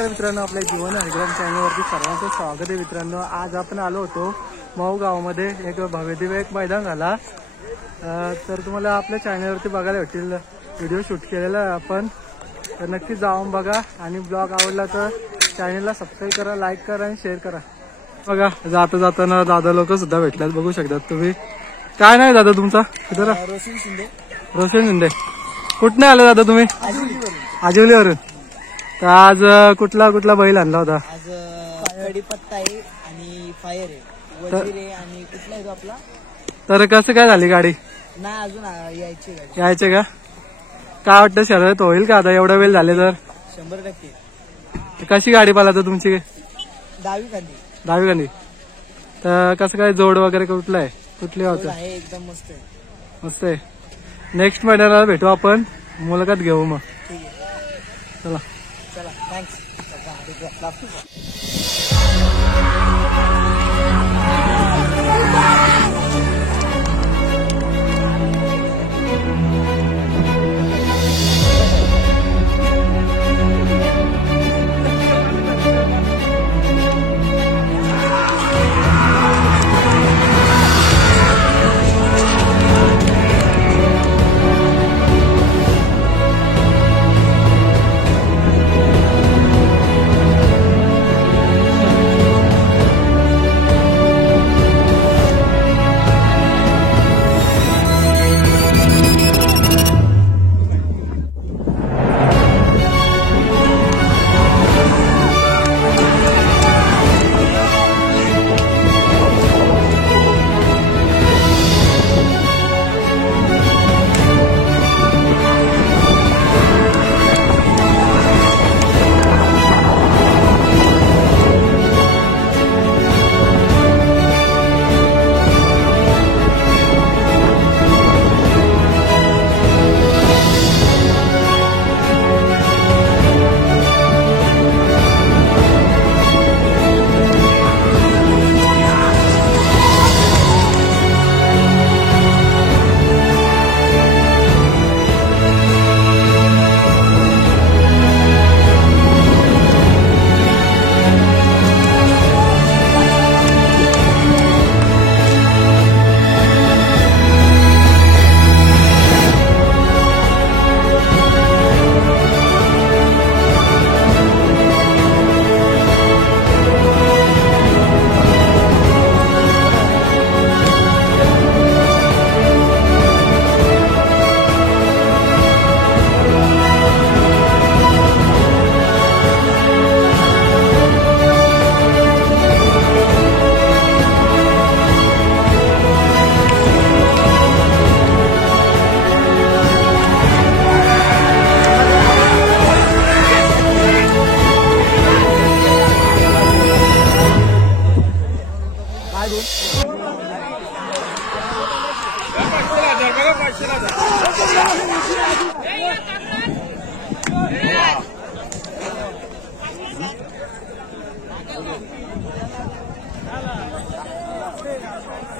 नमस्कार मित्रांनो, आपल्या जीवन हरिग्राम चॅनलवरती सर्वांचं स्वागत आहे मित्रांनो। आज आपण आलो होतो माऊ गावामध्ये एक भव्यदिव्य एक मैदान झाला, तर तुम्हाला आपल्या चॅनलवरती बघायला भेटेल। व्हिडिओ शूट केलेला आहे आपण, तर नक्की जाऊन बघा आणि ब्लॉग आवडला तर चॅनलला सबस्क्राईब करा, लाईक करा आणि शेअर करा। बघा जाता जाताना दादा लोक सुद्धा भेटल्यात, बघू शकतात तुम्ही। काय नाही दादा तुमचा? रोशन शिंदे। रोशन शिंदे, कुठनं आले दादा तुम्ही? आजिवलीवरून। तर आज कुठला बैल आणला होता? आज कडीपत्ता आहे आणि फायर आहे, वजीर आहे आणि कुठला आहे तो आपला? तर कसं काय झाली गाडी? नाही अजून यायची गाडी। यायचे का? काय वाटतं शर्यत होईल का आता एवढा वेळ झाले तर? 100%। कशी गाडी पाला तर तुमची? डावी खाली। डावी गाडी। तर कसं काय जोड वगैरे कुठलं आहे? कुठली होतं? आहे एकदम मस्त आहे। मस्त आहे। नेक्स्ट महिन्याला भेटू आपण, मुलाखत घेऊ मग। ठीक आहे, चला चला थँक्स।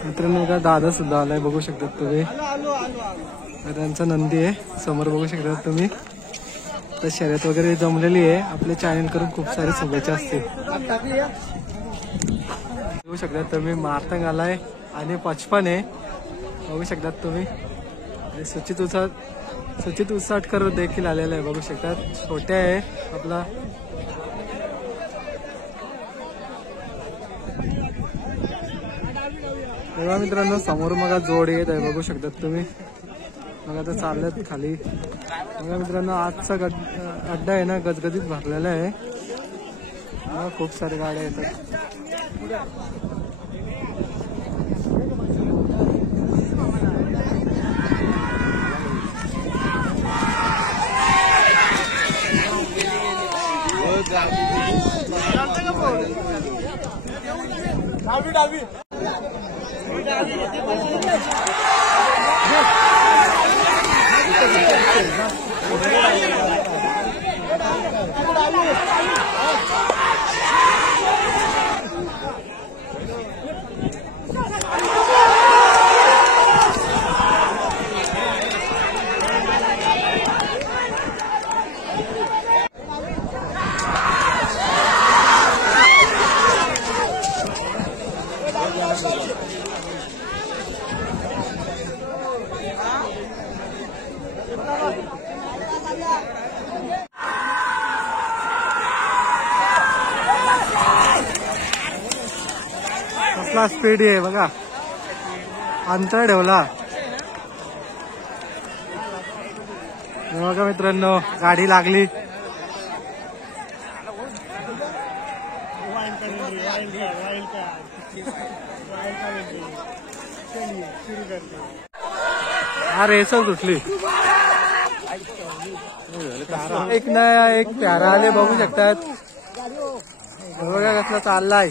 मित्रांनो का दादा सुद्धा आलाय, बघू शकतात तुम्ही। त्यांचा नंदी आहे समोर, बघू शकतात तुम्ही। तर शर्यत वगैरे जमलेली आहे, आपल्या चॅनल करून खूप सारे शुभेच्छा असतील। बघू शकतात तुम्ही, मारतंग आलाय आणि 55 आहे, बघू शकतात तुम्ही। आणि सुचित उसाटकर देखील आलेला आहे, बघू शकतात। छोट्या आहे आपला। तेव्हा मित्रांनो समोर मग जोड येत आहे, बघू शकतात तुम्ही। मग आता चालल्यात खाली। बघा मित्रांनो, आजचा अड्डा आहे ना गजगजीत भरलेला आहे, खूप सारे गाड्या येतात। डावी कसला स्पीड आहे बघा, अंतर ठेवला. बघा मित्रांनो, गाडी लागली. हा रेसच सुटली. एक ना एक प्यारा आले बघू शकतात. बघा कसला चाललाय,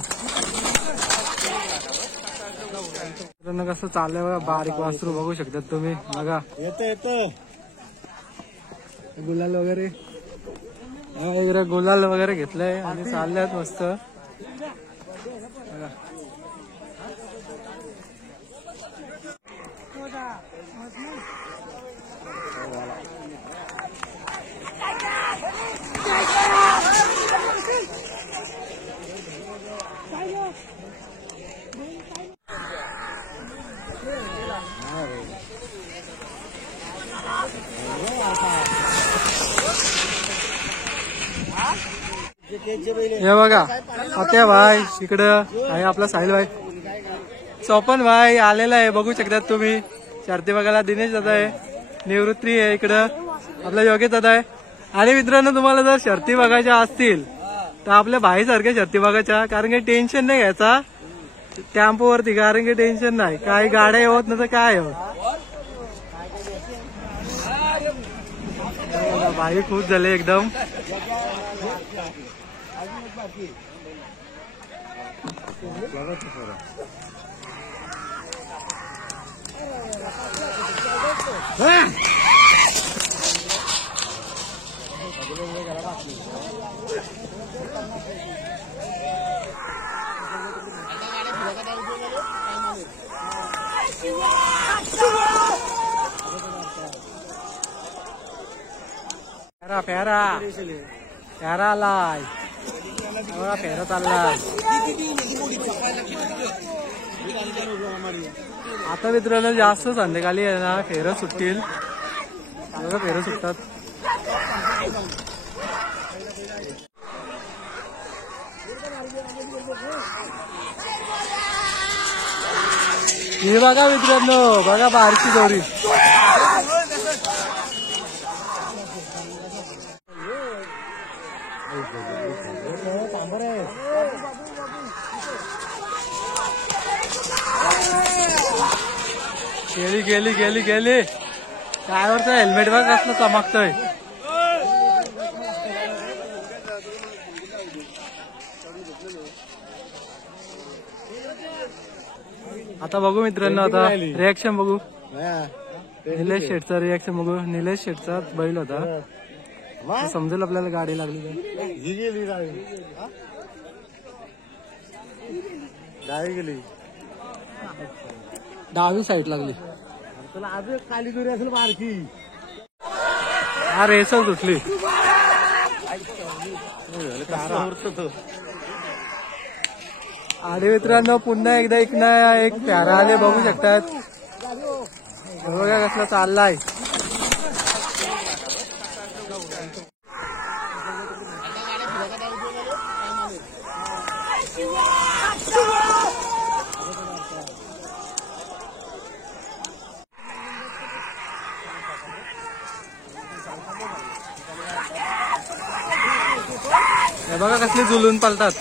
कसं चाललंय बघा. बारीक वासरू बघू शकतात तुम्ही. बघा येतं गुलाल वगैरे, जरा गुलाल वगैरे घेतलंय आणि चालल्यात मस्त. बघा हे बघा आता भाई इकडं आहे आपला साहिल भाई, चौपन भाई आलेला आहे बघू शकतात तुम्ही. शर्ती बघायला दिनेश दादा आहे, निवृत्ती आहे इकडं आपला योगेश दादा आहे. आणि मित्रांनो, तुम्हाला जर शर्ती बघायच्या असतील तर आपल्या भाईसारख्या शर्ती बघायच्या, कारण की टेन्शन नाही घ्यायचा टेम्पो वरती, कारण की टेन्शन नाही, काही गाड्या होत नाही तर काय होत. भाई खुश झाले एकदम. फेरा फेरा आलाय, फेरा चाललाय. आता मित्रांनो जास्त संध्याकाळी आहे ना फेरं सुटतील, फेरं सुटतात. हे बघा मित्रांनो, बघा बारकी दोरी. गेली गेली गेली गेली. ड्रायव्हरचं हेल्मेट बघ कसलं चमकतय. आता बघू मित्रांनो, आता रिॲक्शन बघू. निलेश शेठचा रिॲक्शन बघू. निलेश शेठचा बैल होता, समजेल आपल्याला गाडी लागली डावी गेली, डावी साईड लागली. आज खाली दुरी असेल बारकी. हा रेसच सुटली. आणि मित्रांनो, पुन्हा एकदा एक ना एक प्यारा आले बघू शकतात. बघा कसला चाललाय. बघा कसले झुलून पालतात.